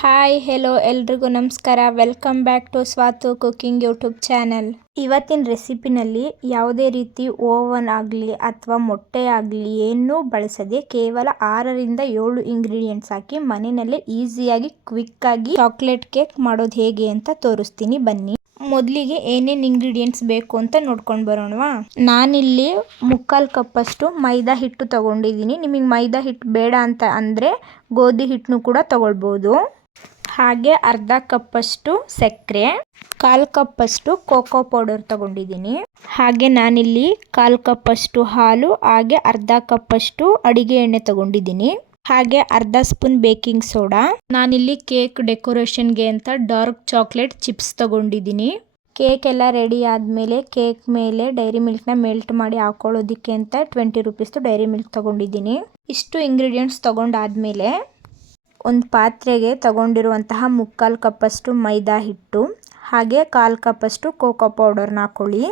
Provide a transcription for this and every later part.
Hi hello ಎಲ್ರಿಗೂ ನಮಸ್ಕಾರ. Welcome back to Swathu cooking YouTube channel. ಇವತ್ತಿನ ರೆಸಿಪಿನಲ್ಲಿ ಯಾವುದೇ ರೀತಿ ಓವನ್ ಆಗಲಿ ಅಥವಾ ಮೊಟ್ಟೆ ಆಗಲಿ ಏನೂ ಬಳಸದೆ ಕೇವಲ 6ರಿಂದ 7 ಇಂಗ್ರೀಡಿಯೆಂಟ್ಸ್ ಹಾಕಿ ಮನೆಯಲ್ಲೇ ಈಸಿಯಾಗಿ ಕ್ವಿಕ್ಕಾಗಿ ಚಾಕ್ಲೇಟ್ ಕೇಕ್ ಮಾಡೋದು ಹೇಗೆ ಅಂತ ತೋರಿಸ್ತೀನಿ ಬನ್ನಿ. ಮೊದಲಿಗೆ ಏನೇನು ಇಂಗ್ರೀಡಿಯೆಂಟ್ಸ್ ಬೇಕು ಅಂತ ನೋಡ್ಕೊಂಡು ಬರೋಣವಾ. ನಾನಿಲ್ಲಿ 3/4 ಕಪ್ಪಷ್ಟು ಮೈದಾ ಹಿಟ್ಟು ತಗೊಂಡಿದ್ದೀನಿ. ನಿಮಗೆ ಮೈದಾ ಹಿಟ್ಟು ಬೇಡ ಅಂತ ಅಂದರೆ ಗೋಧಿ ಹಿಟ್ಟನ್ನು ಕೂಡ ತಗೊಳ್ಬೋದು. ಹಾಗೆ ಅರ್ಧ ಕಪ್ಪಷ್ಟು ಸಕ್ಕರೆ, 1/4 ಕಪ್ಪಷ್ಟು ಕೋಕೋ ಪೌಡರ್ ತಗೊಂಡಿದ್ದೀನಿ. ಹಾಗೆ ನಾನಿಲ್ಲಿ 1/4 ಕಪ್ಪಷ್ಟು ಹಾಲು, ಹಾಗೆ ಅರ್ಧ ಕಪ್ಪಷ್ಟು ಅಡಿಗೆ ಎಣ್ಣೆ ತಗೊಂಡಿದ್ದೀನಿ. ಹಾಗೆ ಅರ್ಧ ಸ್ಪೂನ್ ಬೇಕಿಂಗ್ ಸೋಡಾ. ನಾನಿಲ್ಲಿ ಕೇಕ್ ಡೆಕೋರೇಷನ್ಗೆ ಅಂತ ಡಾರ್ಕ್ ಚಾಕ್ಲೇಟ್ ಚಿಪ್ಸ್ ತಗೊಂಡಿದ್ದೀನಿ. ಕೇಕ್ ಎಲ್ಲ ರೆಡಿ ಆದಮೇಲೆ ಕೇಕ್ ಮೇಲೆ ಡೈರಿ ಮಿಲ್ಕ್ನ ಮೆಲ್ಟ್ ಮಾಡಿ ಹಾಕೊಳ್ಳೋದಕ್ಕೆ ಅಂತ 20 ರೂಪೀಸ್ದು ಡೈರಿ ಮಿಲ್ಕ್ ತಗೊಂಡಿದ್ದೀನಿ. ಇಷ್ಟು ಇಂಗ್ರೀಡಿಯೆಂಟ್ಸ್ ತಗೊಂಡಾದ್ಮೇಲೆ ಒಂದು ಪಾತ್ರೆಗೆ ತಗೊಂಡಿರುವಂತಹ 3/4 ಕಪ್ಪಷ್ಟು ಮೈದಾ ಹಿಟ್ಟು, ಹಾಗೆ 1/4 ಕಪ್ಪಷ್ಟು ಕೋಕೋ ಪೌಡರ್ನ ಹಾಕೊಳ್ಳಿ.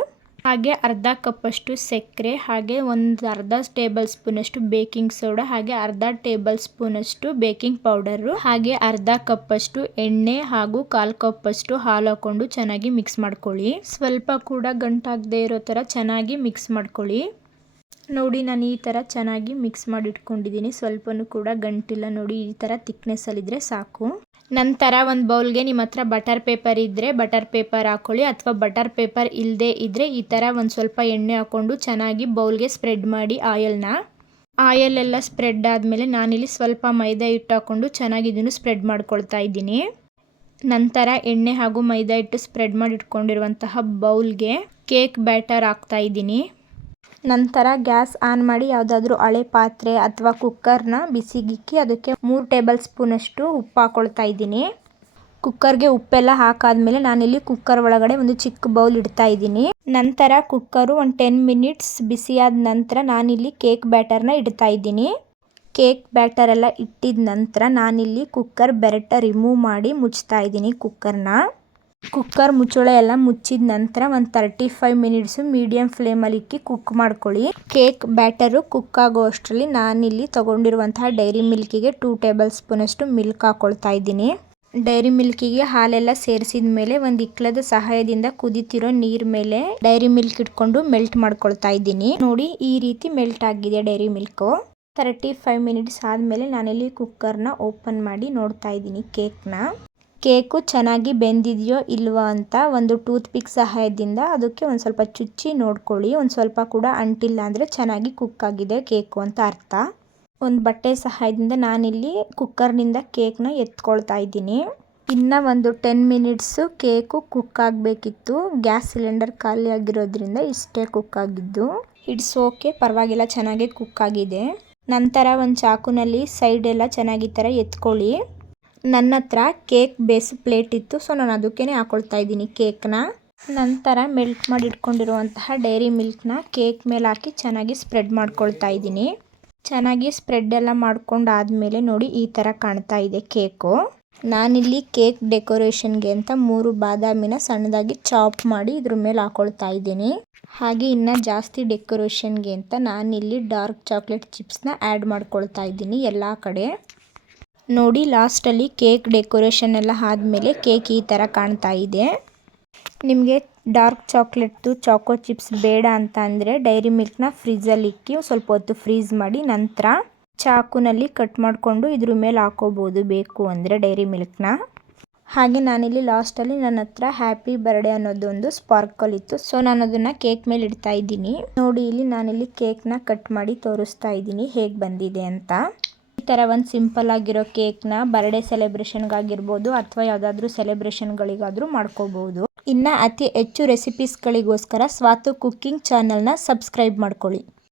ಹಾಗೆ ಅರ್ಧ ಕಪ್ಪಷ್ಟು ಸಕ್ಕರೆ, ಹಾಗೆ ಒಂದು ಅರ್ಧ ಟೇಬಲ್ ಸ್ಪೂನಷ್ಟು ಬೇಕಿಂಗ್ ಸೋಡಾ, ಹಾಗೆ ಅರ್ಧ ಟೇಬಲ್ ಸ್ಪೂನಷ್ಟು ಬೇಕಿಂಗ್ ಪೌಡರು, ಹಾಗೆ ಅರ್ಧ ಕಪ್ಪಷ್ಟು ಎಣ್ಣೆ ಹಾಗೂ 1/4 ಕಪ್ಪಷ್ಟು ಹಾಲು ಹಾಕೊಂಡು ಚೆನ್ನಾಗಿ ಮಿಕ್ಸ್ ಮಾಡ್ಕೊಳ್ಳಿ. ಸ್ವಲ್ಪ ಕೂಡ ಗಂಟಾಗದೇ ಇರೋ ಥರ ಚೆನ್ನಾಗಿ ಮಿಕ್ಸ್ ಮಾಡ್ಕೊಳ್ಳಿ. ನೋಡಿ, ನಾನು ಈ ಥರ ಚೆನ್ನಾಗಿ ಮಿಕ್ಸ್ ಮಾಡಿ ಇಟ್ಕೊಂಡಿದ್ದೀನಿ. ಸ್ವಲ್ಪನೂ ಕೂಡ ಗಂಟಿಲ್ಲ. ನೋಡಿ, ಈ ಥರ ಥಿಕ್ನೆಸ್ಸಲ್ಲಿದ್ದರೆ ಸಾಕು. ನಂತರ ಒಂದು ಬೌಲ್ಗೆ ನಿಮ್ಮ ಹತ್ರ ಬಟರ್ ಪೇಪರ್ ಇದ್ದರೆ ಬಟರ್ ಪೇಪರ್ ಹಾಕ್ಕೊಳ್ಳಿ, ಅಥವಾ ಬಟರ್ ಪೇಪರ್ ಇಲ್ಲದೆ ಇದ್ದರೆ ಈ ಥರ ಒಂದು ಸ್ವಲ್ಪ ಎಣ್ಣೆ ಹಾಕ್ಕೊಂಡು ಚೆನ್ನಾಗಿ ಬೌಲ್ಗೆ ಸ್ಪ್ರೆಡ್ ಮಾಡಿ ಆಯಲ್ ಎಲ್ಲ ಸ್ಪ್ರೆಡ್ ಆದಮೇಲೆ ನಾನಿಲ್ಲಿ ಸ್ವಲ್ಪ ಮೈದಾ ಹಿಟ್ಟು ಹಾಕ್ಕೊಂಡು ಚೆನ್ನಾಗಿ ಇದನ್ನು ಸ್ಪ್ರೆಡ್ ಮಾಡ್ಕೊಳ್ತಾ ಇದ್ದೀನಿ. ನಂತರ ಎಣ್ಣೆ ಹಾಗೂ ಮೈದಾ ಹಿಟ್ಟು ಸ್ಪ್ರೆಡ್ ಮಾಡಿ ಇಟ್ಕೊಂಡಿರುವಂತಹ ಬೌಲ್ಗೆ ಕೇಕ್ ಬ್ಯಾಟರ್ ಹಾಕ್ತಾ ಇದ್ದೀನಿ. ನಂತರ ಗ್ಯಾಸ್ ಆನ್ ಮಾಡಿ ಯಾವುದಾದ್ರೂ ಹಳೆ ಪಾತ್ರೆ ಅಥವಾ ಕುಕ್ಕರ್ನ ಬಿಸಿಗಿಕ್ಕಿ ಅದಕ್ಕೆ 3 ಟೇಬಲ್ ಸ್ಪೂನಷ್ಟು ಉಪ್ಪು ಹಾಕ್ಕೊಳ್ತಾ ಇದ್ದೀನಿ. ಕುಕ್ಕರ್ಗೆ ಉಪ್ಪೆಲ್ಲ ಹಾಕಾದ್ಮೇಲೆ ನಾನಿಲ್ಲಿ ಕುಕ್ಕರ್ ಒಳಗಡೆ ಒಂದು ಚಿಕ್ಕ ಬೌಲ್ ಇಡ್ತಾ ಇದ್ದೀನಿ. ನಂತರ ಕುಕ್ಕರು ಒಂದು 10 ಮಿನಿಟ್ಸ್ ಬಿಸಿಯಾದ ನಂತರ ನಾನಿಲ್ಲಿ ಕೇಕ್ ಬ್ಯಾಟರ್ನ ಇಡ್ತಾ ಇದ್ದೀನಿ. ಕೇಕ್ ಬ್ಯಾಟರ್ ಎಲ್ಲ ಇಟ್ಟಿದ ನಂತರ ನಾನಿಲ್ಲಿ ಕುಕ್ಕರ್ ಬೆರಟ ರಿಮೂವ್ ಮಾಡಿ ಮುಚ್ತಾ ಇದ್ದೀನಿ ಕುಕ್ಕರ್ನ. ಕುಕ್ಕರ್ ಮುಚ್ಚಳ ಎಲ್ಲ ಮುಚ್ಚಿದ ನಂತರ ಒಂದು 35 ಮಿನಿಟ್ಸು ಮೀಡಿಯಂ ಫ್ಲೇಮಲ್ಲಿ ಇಕ್ಕಿ ಕುಕ್ ಮಾಡ್ಕೊಳ್ಳಿ. ಕೇಕ್ ಬ್ಯಾಟರು ಕುಕ್ ಆಗೋ ಅಷ್ಟರಲ್ಲಿ ನಾನಿಲ್ಲಿ ತಗೊಂಡಿರುವಂತಹ ಡೈರಿ ಮಿಲ್ಕಿಗೆ 2 ಟೇಬಲ್ ಸ್ಪೂನಷ್ಟು ಮಿಲ್ಕ್ ಹಾಕ್ಕೊಳ್ತಾ ಇದ್ದೀನಿ. ಡೈರಿ ಮಿಲ್ಕಿಗೆ ಹಾಲೆಲ್ಲ ಸೇರಿಸಿದ ಮೇಲೆ ಒಂದು ಇಕ್ಳದ ಸಹಾಯದಿಂದ ಕುದಿತಿರೋ ನೀರ್ ಮೇಲೆ ಡೈರಿ ಮಿಲ್ಕ್ ಇಟ್ಕೊಂಡು ಮೆಲ್ಟ್ ಮಾಡ್ಕೊಳ್ತಾ ಇದ್ದೀನಿ. ನೋಡಿ, ಈ ರೀತಿ ಮೆಲ್ಟ್ ಆಗಿದೆ ಡೈರಿ ಮಿಲ್ಕು. 35 ಮಿನಿಟ್ಸ್ ಆದಮೇಲೆ ನಾನಿಲ್ಲಿ ಕುಕ್ಕರ್ನ ಓಪನ್ ಮಾಡಿ ನೋಡ್ತಾ ಇದ್ದೀನಿ ಕೇಕು ಚೆನ್ನಾಗಿ ಬೆಂದಿದೆಯೋ ಇಲ್ವಾ ಅಂತ ಒಂದು ಟೂತ್ ಪಿಕ್ ಸಹಾಯದಿಂದ ಅದಕ್ಕೆ ಒಂದು ಸ್ವಲ್ಪ ಚುಚ್ಚಿ ನೋಡ್ಕೊಳ್ಳಿ. ಒಂದು ಸ್ವಲ್ಪ ಕೂಡ ಅಂಟಿಲ್ಲ ಅಂದರೆ ಚೆನ್ನಾಗಿ ಕುಕ್ ಆಗಿದೆ ಕೇಕು ಅಂತ ಅರ್ಥ. ಒಂದು ಬಟ್ಟೆ ಸಹಾಯದಿಂದ ನಾನಿಲ್ಲಿ ಕುಕ್ಕರ್ನಿಂದ ಕೇಕ್ನ ಎತ್ಕೊಳ್ತಾ ಇದ್ದೀನಿ. ಇನ್ನು ಒಂದು 10 ಮಿನಿಟ್ಸು ಕೇಕು ಕುಕ್ ಆಗಬೇಕಿತ್ತು. ಗ್ಯಾಸ್ ಸಿಲಿಂಡರ್ ಖಾಲಿ ಆಗಿರೋದ್ರಿಂದ ಇಷ್ಟೇ ಕುಕ್ ಆಗಿದ್ದು. ಇಟ್ಸ್ ಓಕೆ, ಪರವಾಗಿಲ್ಲ, ಚೆನ್ನಾಗಿ ಕುಕ್ ಆಗಿದೆ. ನಂತರ ಒಂದು ಚಾಕುನಲ್ಲಿ ಸೈಡ್ ಎಲ್ಲ ಚೆನ್ನಾಗಿ ಈ ಥರ ಎತ್ಕೊಳ್ಳಿ. ನನ್ನ ಹತ್ರ ಕೇಕ್ ಬೇಸ್ ಪ್ಲೇಟ್ ಇತ್ತು, ಸೊ ನಾನು ಅದಕ್ಕೇ ಹಾಕೊಳ್ತಾ ಇದ್ದೀನಿ ಕೇಕ್ನ. ನಂತರ ಮೆಲ್ಟ್ ಮಾಡಿ ಇಟ್ಕೊಂಡಿರುವಂತಹ ಡೈರಿ ಮಿಲ್ಕ್ನ ಕೇಕ್ ಮೇಲೆ ಹಾಕಿ ಚೆನ್ನಾಗಿ ಸ್ಪ್ರೆಡ್ ಮಾಡ್ಕೊಳ್ತಾ ಇದ್ದೀನಿ. ಚೆನ್ನಾಗಿ ಸ್ಪ್ರೆಡ್ ಎಲ್ಲ ಮಾಡ್ಕೊಂಡಾದ್ಮೇಲೆ ನೋಡಿ, ಈ ಥರ ಕಾಣ್ತಾ ಇದೆ ಕೇಕು. ನಾನಿಲ್ಲಿ ಕೇಕ್ ಡೆಕೋರೇಷನ್ಗೆ ಅಂತ 3 ಬಾದಾಮಿನ ಸಣ್ಣದಾಗಿ ಚಾಪ್ ಮಾಡಿ ಇದ್ರ ಮೇಲೆ ಹಾಕೊಳ್ತಾ ಇದ್ದೀನಿ. ಹಾಗೆ ಇನ್ನು ಜಾಸ್ತಿ ಡೆಕೋರೇಷನ್ಗೆ ಅಂತ ನಾನಿಲ್ಲಿ ಡಾರ್ಕ್ ಚಾಕ್ಲೇಟ್ ಚಿಪ್ಸ್ನ ಆ್ಯಡ್ ಮಾಡ್ಕೊಳ್ತಾ ಇದ್ದೀನಿ ಎಲ್ಲ ಕಡೆ. ನೋಡಿ, ಲಾಸ್ಟಲ್ಲಿ ಕೇಕ್ ಡೆಕೋರೇಷನ್ ಎಲ್ಲ ಆದಮೇಲೆ ಕೇಕ್ ಈ ಥರ ಕಾಣ್ತಾ ಇದೆ. ನಿಮಗೆ ಡಾರ್ಕ್ ಚಾಕ್ಲೇಟ್ದು ಚಾಕೋ ಚಿಪ್ಸ್ ಬೇಡ ಅಂತ ಅಂದರೆ ಡೈರಿ ಮಿಲ್ಕ್ನ ಫ್ರಿಜ್ಜಲ್ಲಿ ಇಕ್ಕಿ ಸ್ವಲ್ಪ ಹೊತ್ತು ಫ್ರೀಸ್ ಮಾಡಿ ನಂತರ ಚಾಕುನಲ್ಲಿ ಕಟ್ ಮಾಡಿಕೊಂಡು ಇದ್ರ ಮೇಲೆ ಹಾಕೋಬೋದು ಬೇಕು ಅಂದರೆ ಡೈರಿ ಮಿಲ್ಕ್ನ. ಹಾಗೆ ನಾನಿಲ್ಲಿ ಲಾಸ್ಟಲ್ಲಿ ನನ್ನ ಹತ್ರ ಹ್ಯಾಪಿ ಬರ್ಡೇ ಅನ್ನೋದೊಂದು ಸ್ಪಾರ್ಕಲ್ ಇತ್ತು, ಸೊ ನಾನು ಅದನ್ನು ಕೇಕ್ ಮೇಲೆ ಇಡ್ತಾ ಇದ್ದೀನಿ. ನೋಡಿ, ಇಲ್ಲಿ ನಾನಿಲ್ಲಿ ಕೇಕ್ನ ಕಟ್ ಮಾಡಿ ತೋರಿಸ್ತಾ ಇದ್ದೀನಿ ಹೇಗೆ ಬಂದಿದೆ ಅಂತ. ಈ ಥರ ಒಂದು ಸಿಂಪಲ್ ಆಗಿರೋ ಕೇಕ್ನ ಬರ್ಡೇ ಸೆಲೆಬ್ರೇಷನ್ಗಾಗಿರ್ಬೋದು ಅಥವಾ ಯಾವುದಾದ್ರೂ ಸೆಲೆಬ್ರೇಷನ್ಗಳಿಗಾದರೂ ಮಾಡ್ಕೋಬೋದು. ಇನ್ನು ಅತಿ ಹೆಚ್ಚು ರೆಸಿಪೀಸ್ಗಳಿಗೋಸ್ಕರ ಸ್ವಾತು ಕುಕ್ಕಿಂಗ್ ಚಾನಲ್ನ ಸಬ್ಸ್ಕ್ರೈಬ್ ಮಾಡ್ಕೊಳ್ಳಿ.